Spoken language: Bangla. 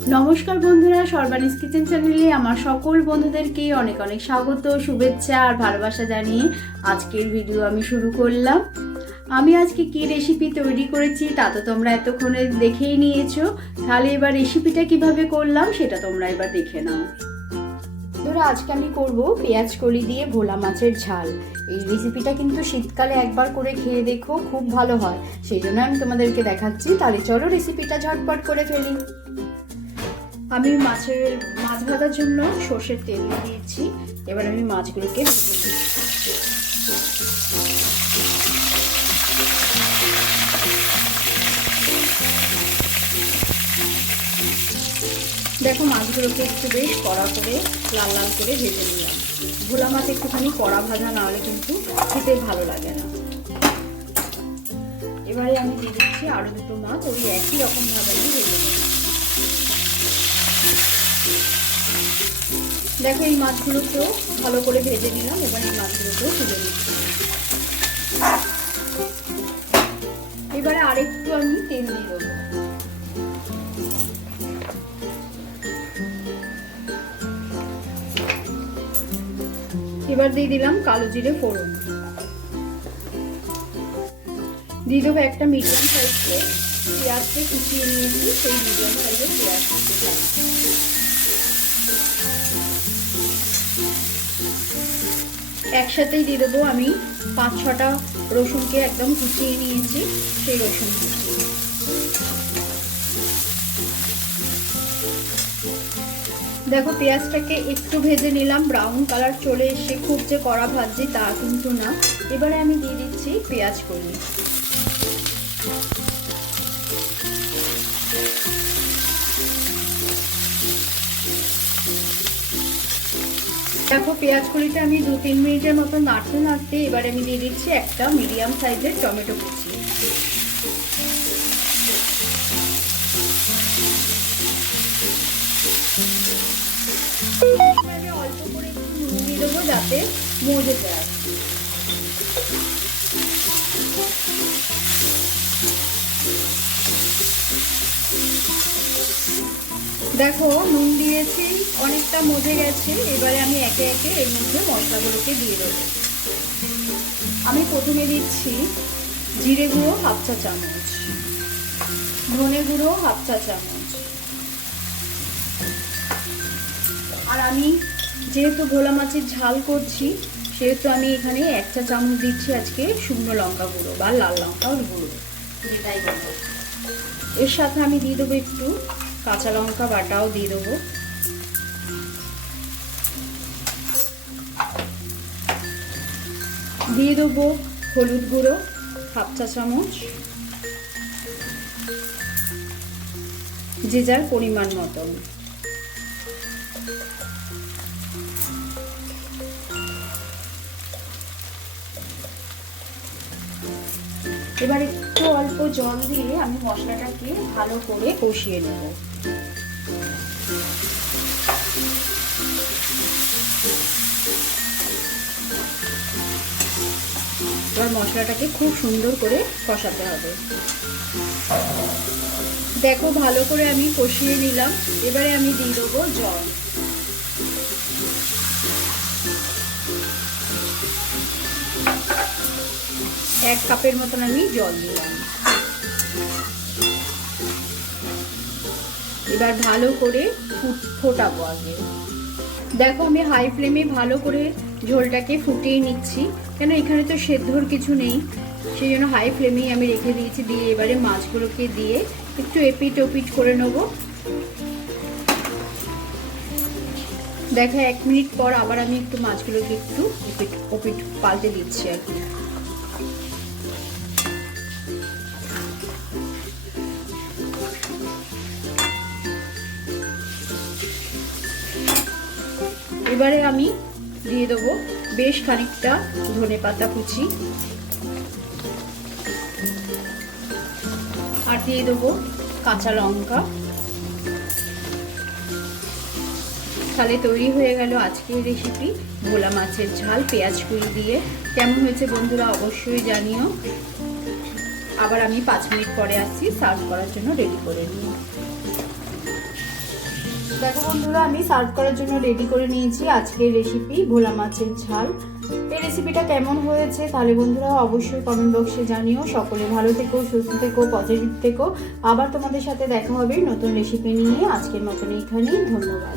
নমস্কার বন্ধুরা, সর্বানিস কিচেন চ্যানেলে আমার সকল বন্ধুদেরকে অনেক অনেক স্বাগত, শুভেচ্ছা আর ভালোবাসা জানিয়ে আজকের ভিডিও আমি শুরু করলাম। আমি আজকে কি রেসিপি তৈরি করেছি তা তো তোমরা এতক্ষণে দেখেই নিয়েছো। তাহলে এবার রেসিপিটা কীভাবে করলাম সেটা তোমরা এবার দেখে নাও। ধরো আজকে আমি করব পেঁয়াজ কলি দিয়ে ভোলা মাছের ঝাল। এই রেসিপিটা কিন্তু শীতকালে একবার করে খেয়ে দেখো, খুব ভালো হয়। সেই জন্য আমি তোমাদেরকে দেখাচ্ছি। তাহলে চলো রেসিপিটা ঝটপট করে ফেলি। আমি মাছের, মাছ ভাজার জন্য সর্ষের তেল দিয়ে দিয়েছি। এবার আমি মাছগুলোকে ভেজে দেখো, মাছগুলোকে একটু বেশ কড়া করে, লাল লাল করে ভেজে নিলাম। ভোলা মাছ একটুখানি কড়া ভাজা না হলে কিন্তু খেতে ভালো লাগে না। এবারে আমি দিয়ে দিচ্ছি আরও দুটো মাছ, ওই একই রকম ভাবে আমি ভেজে নেব দেখো এই মাছগুলোকেও ভালো করে ভেজে নিলাম, এবার এই মাছগুলোকেও তুলে নিচ্ছি। এবারে আরেকটু আমি তেল দিয়ে দেবো। এবার দিয়ে দিলাম কালো জিরে ফোড়ন। দিয়ে দেবো একটা মিডিয়াম সাইজকে পেঁয়াজকে কুচিয়ে নিয়েছি, সেই মিডিয়াম সাইজের পেঁয়াজ। একসাথেই দিয়ে দেবো আমি পাঁচ ছটা রসুনকে একদম কুচিয়ে নিয়েছি, সেই রসুন। দেখো পেঁয়াজটাকে একটু ভেজে নিলাম ব্রাউন কালার চলে এসে খুব যে কড়া ভাজছি তা কিন্তু না। এবারে আমি দিয়ে দিচ্ছি পেঁয়াজ কলি দেখো, পেঁয়াজ কুড়িটা আমি দু তিন মিনিটের মতো নাড়তে নাড়তে এবার আমি দিয়ে দিচ্ছি একটা মিডিয়াম সাইজের টমেটো কুচি। অল্প করে একটু নুন দিয়ে দেবো যাতে মজে যায়। দেখো, নুন দিয়েছি, অনেকটা মজে গেছে। এবারে আমি একে একে এর মধ্যে মশলাগুলোকে দিয়ে দেবো। আমি প্রথমে দিচ্ছি জিরে গুঁড়ো, হাফ চা চামচ। ধনে গুঁড়ো, হাফ চা চামচ। আর আমি যেহেতু ভোলা মাছের ঝাল করছি, সেহেতু আমি এখানে এক চা চামচ দিচ্ছি আজকে শুকনো লঙ্কা গুঁড়ো বা লাল লঙ্কা গুঁড়ো। এর সাথে আমি দিয়ে দেবো একটু কাঁচা লঙ্কা বাটাও দিয়ে দেবো। দিয়ে দেবো হলুদ গুঁড়ো, হাফ চা চামচ। যে যার পরিমাণ মতন। এবার একটু অল্প জল দিয়ে আমি মশলাটাকে ভালো করে কষিয়ে নেব। এবার মশলাটাকে খুব সুন্দর করে কষাতে হবে। দেখো, ভালো করে আমি কষিয়ে নিলাম। এবারে আমি দিয়ে দেবো জল। এক কাপের মতন আমি জল দিলাম। এবার ভালো করে ফুট ফোটাবো আগে। দেখো, আমি হাই ফ্লেমে ভালো করে ঝোলটাকে ফুটিয়ে নিচ্ছি। কেন এখানে তো সেদ্ধর কিছু নেই। সেই জন্য হাই ফ্লেমেই আমি রেখে দিয়েছি দিয়ে এবারে মাছগুলোকে দিয়ে একটু এপিট ওপিট করে নেব। দেখা, এক মিনিট পর আবার আমি একটু মাছগুলোকে একটু এপিট ওপিট পাল্টে দিচ্ছি আর কি। এবারে আমি দিয়ে দেবো বেশ খানিকটা ধনে পাতা কুচি। আর দিয়ে দেবো কাঁচা লঙ্কা। তাহলে তৈরি হয়ে গেল আজকের রেসিপি ভোলা মাছের ঝাল, পেঁয়াজ কুড়ি দিয়ে। কেমন হয়েছে বন্ধুরা অবশ্যই জানিও। আবার আমি পাঁচ মিনিট পরে আসছি সার্ভ করার জন্য রেডি করে নিই দেখো বন্ধুরা, আমি সার্ভ করার জন্য রেডি করে নিয়েছি আজকের রেসিপি ভোলা মাছের ঝাল। এই রেসিপিটা কেমন হয়েছে তাহলে বন্ধুরা অবশ্যই কমেন্ট বক্সে জানিও। সকলে ভালো থেকো, সুস্থ থেকো পজিটিভ থেকো। আবার তোমাদের সাথে দেখা হবে নতুন রেসিপি নিয়ে। আজকের মতন এখানেই ধন্যবাদ।